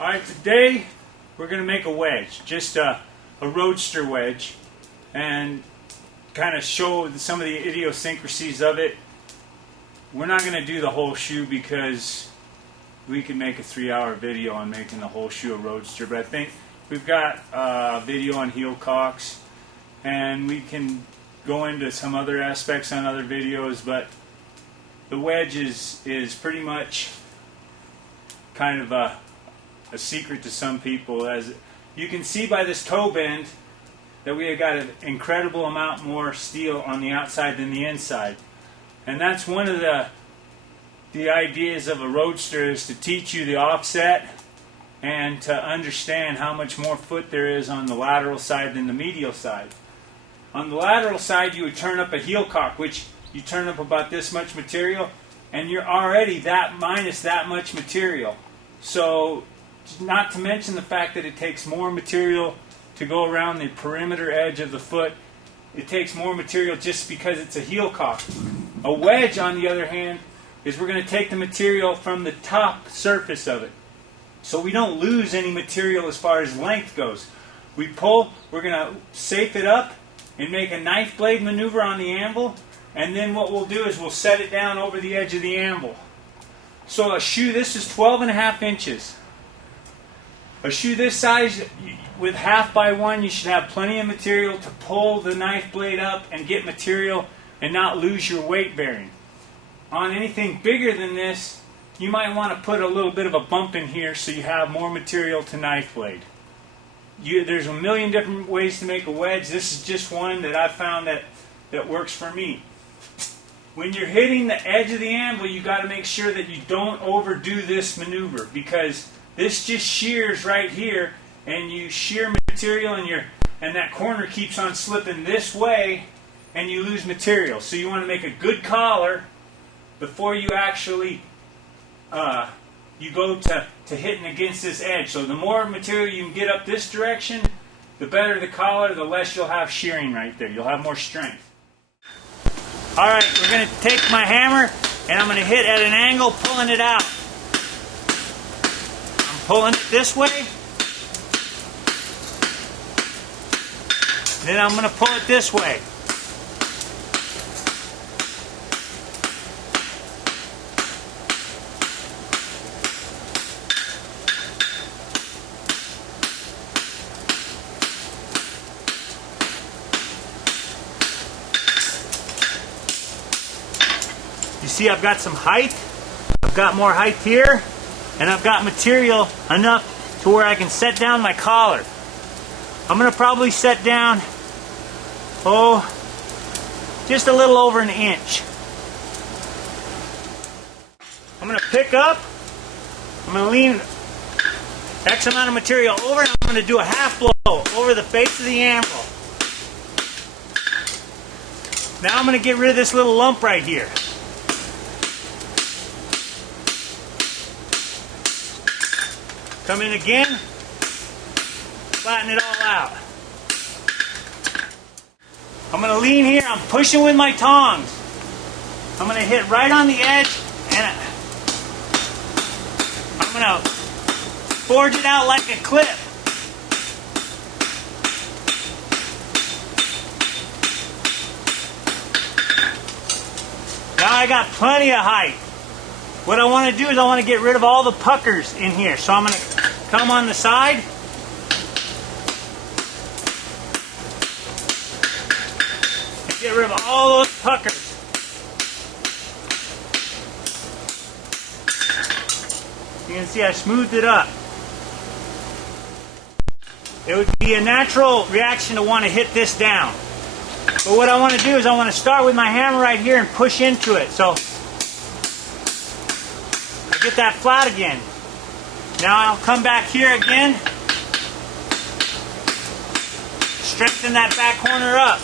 Alright, today we're going to make a wedge, just a Roadster wedge, and kind of show some of the idiosyncrasies of it. We're not going to do the whole shoe because we can make a 3-hour video on making the whole shoe a Roadster, but I think we've got a video on heel cocks, and we can go into some other aspects on other videos, but the wedge is pretty much kind of a secret to some people. As you can see by this toe bend that we have got an incredible amount more steel on the outside than the inside, and that's one of the ideas of a Roadster, is to teach you the offset and to understand how much more foot there is on the lateral side than the medial side. On the lateral side, you would turn up a heel cock, which you turn up about this much material, and you're already that minus that much material. So, not to mention the fact that it takes more material to go around the perimeter edge of the foot. It takes more material just because it's a heel cock. A wedge, on the other hand, is we're going to take the material from the top surface of it, so we don't lose any material as far as length goes. We pull, we're going to safe it up and make a knife blade maneuver on the anvil, and then what we'll do is we'll set it down over the edge of the anvil. So a shoe, this is 12.5 inches. A shoe this size, with 1/2 by 1, you should have plenty of material to pull the knife blade up and get material and not lose your weight bearing. On anything bigger than this, you might want to put a little bit of a bump in here so you have more material to knife blade. There's a million different ways to make a wedge. This is just one that I've found that works for me. When you're hitting the edge of the anvil, you've got to make sure that you don't overdo this maneuver, because this just shears right here, and you shear material, and that corner keeps on slipping this way, and you lose material. So you want to make a good collar before you actually you go to hitting against this edge. So the more material you can get up this direction, the better the collar, the less you'll have shearing right there. You'll have more strength. Alright, we're going to take my hammer, and I'm going to hit at an angle, pulling it out. I'm pulling it this way. Then I'm going to pull it this way. You see, I've got some height. I've got more height here, and I've got material enough to where I can set down my collar. I'm going to probably set down, just a little over an inch. I'm going to pick up, I'm going to lean X amount of material over, and I'm going to do a half blow over the face of the anvil. Now I'm going to get rid of this little lump right here. Come in again, flatten it all out. I'm going to lean here, I'm pushing with my tongs. I'm going to hit right on the edge, and I'm going to forge it out like a clip. Now I got plenty of height. What I want to do is I want to get rid of all the puckers in here. So I'm going to come on the side. And get rid of all those puckers. You can see I smoothed it up. It would be a natural reaction to want to hit this down. But what I want to do is I want to start with my hammer right here and push into it. So get that flat again. Now I'll come back here again, strengthen that back corner up,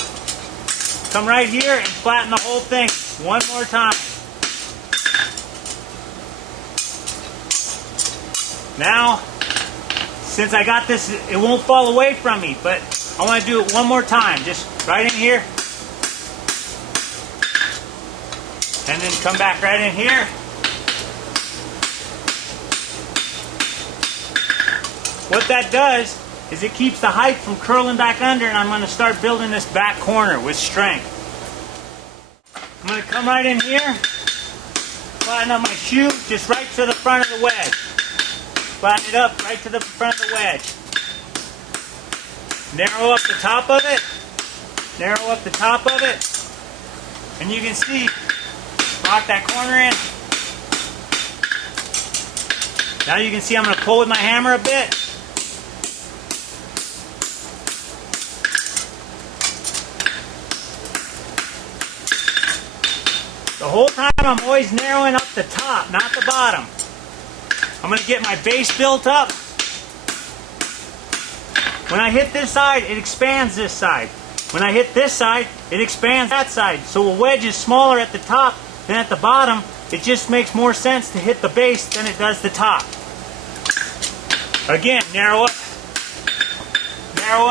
come right here and flatten the whole thing one more time. Now, since I got this, it won't fall away from me, but I want to do it one more time, just right in here, and then come back right in here. What that does is it keeps the height from curling back under, and I'm going to start building this back corner with strength. I'm going to come right in here, flatten up my shoe just right to the front of the wedge. Flatten it up right to the front of the wedge. Narrow up the top of it. Narrow up the top of it. And you can see, lock that corner in. Now you can see I'm going to pull with my hammer a bit. The whole time I'm always narrowing up the top, not the bottom. I'm going to get my base built up. When I hit this side, it expands this side. When I hit this side, it expands that side. So a wedge is smaller at the top than at the bottom. It just makes more sense to hit the base than it does the top. Again, narrow up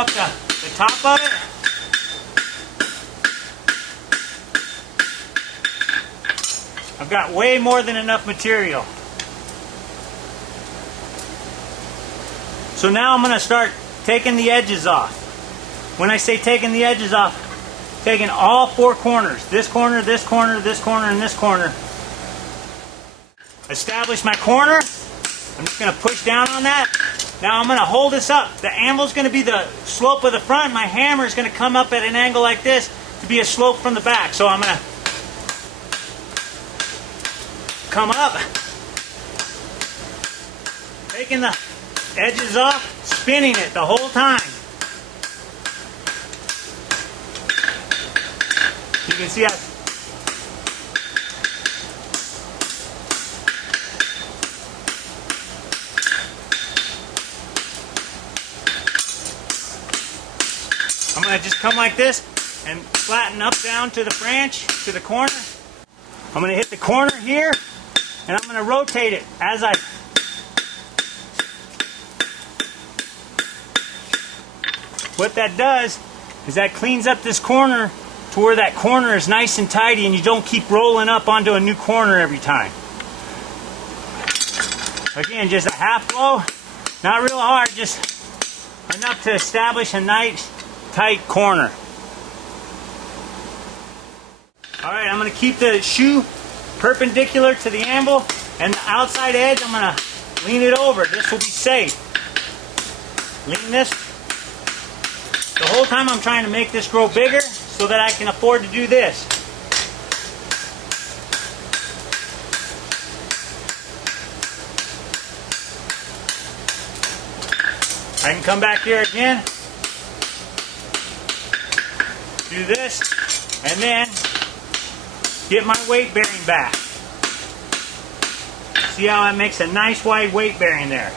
the top of it. I've got way more than enough material. So now I'm going to start taking the edges off. When I say taking the edges off, taking all four corners. This corner, this corner, this corner, and this corner. Establish my corner. I'm just going to push down on that. Now I'm going to hold this up. The anvil is going to be the slope of the front. My hammer is going to come up at an angle like this to be a slope from the back. So I'm going to come up, taking the edges off, spinning it the whole time. You can see how I'm going to just come like this and flatten up down to the branch, to the corner. I'm going to hit the corner here, and I'm going to rotate it as I What that does is that cleans up this corner to where that corner is nice and tidy and you don't keep rolling up onto a new corner every time. Again, just a half blow, not real hard, just enough to establish a nice tight corner. Alright, I'm going to keep the shoe perpendicular to the anvil, and the outside edge I'm going to lean it over. This will be safe. Lean this. The whole time I'm trying to make this grow bigger so that I can afford to do this. I can come back here again, do this, and then get my weight bearing back. See how it makes a nice wide weight bearing there.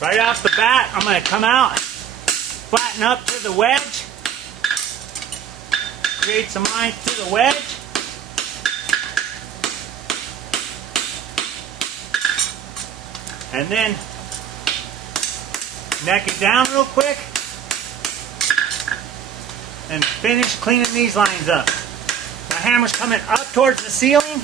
Right off the bat, I'm going to come out, flatten up to the wedge, create some lines to the wedge, and then neck it down real quick, and finish cleaning these lines up. My hammer's coming up towards the ceiling.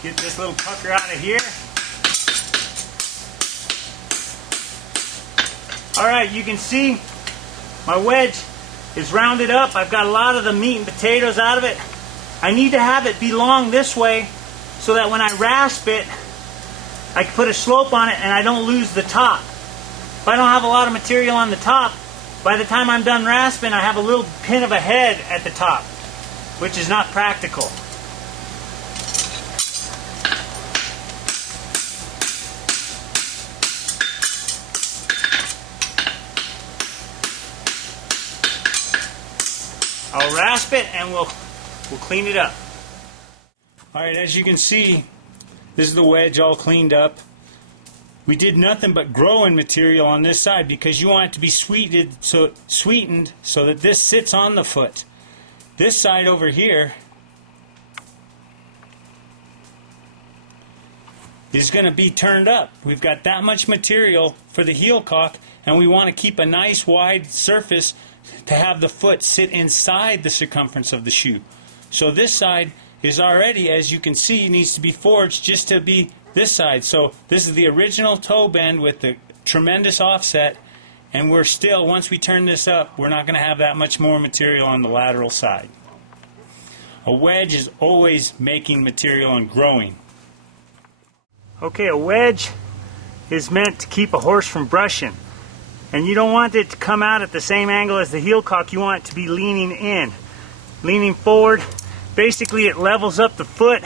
Get this little pucker out of here. Alright, you can see my wedge is rounded up. I've got a lot of the meat and potatoes out of it. I need to have it be long this way so that when I rasp it, I can put a slope on it and I don't lose the top. If I don't have a lot of material on the top, by the time I'm done rasping, I have a little pin of a head at the top, which is not practical. I'll rasp it and we'll clean it up. Alright, as you can see, this is the wedge all cleaned up. We did nothing but growing material on this side because you want it to be sweetened so that this sits on the foot. This side over here is going to be turned up. We've got that much material for the heel caulk, and we want to keep a nice wide surface to have the foot sit inside the circumference of the shoe. So this side is already, as you can see, needs to be forged just to be this side. So this is the original toe bend with the tremendous offset, and we're still, once we turn this up, we're not going to have that much more material on the lateral side. A wedge is always making material and growing. Okay, a wedge is meant to keep a horse from brushing, and you don't want it to come out at the same angle as the heel caulk. You want it to be leaning in, leaning forward. Basically, it levels up the foot,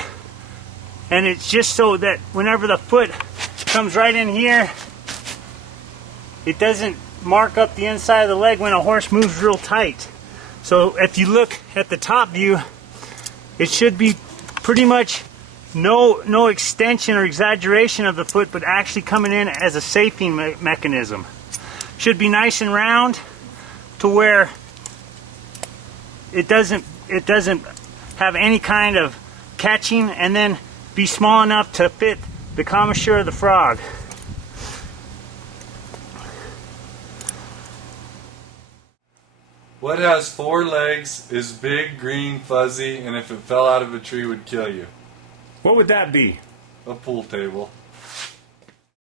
and it's just so that whenever the foot comes right in here, it doesn't mark up the inside of the leg when a horse moves real tight. So if you look at the top view, it should be pretty much no extension or exaggeration of the foot, but actually coming in as a safing mechanism. Should be nice and round to where it doesn't have any kind of catching, and then be small enough to fit the commissure of the frog. What has 4 legs, is big, green, fuzzy, and if it fell out of a tree would kill you? What would that be? A pool table.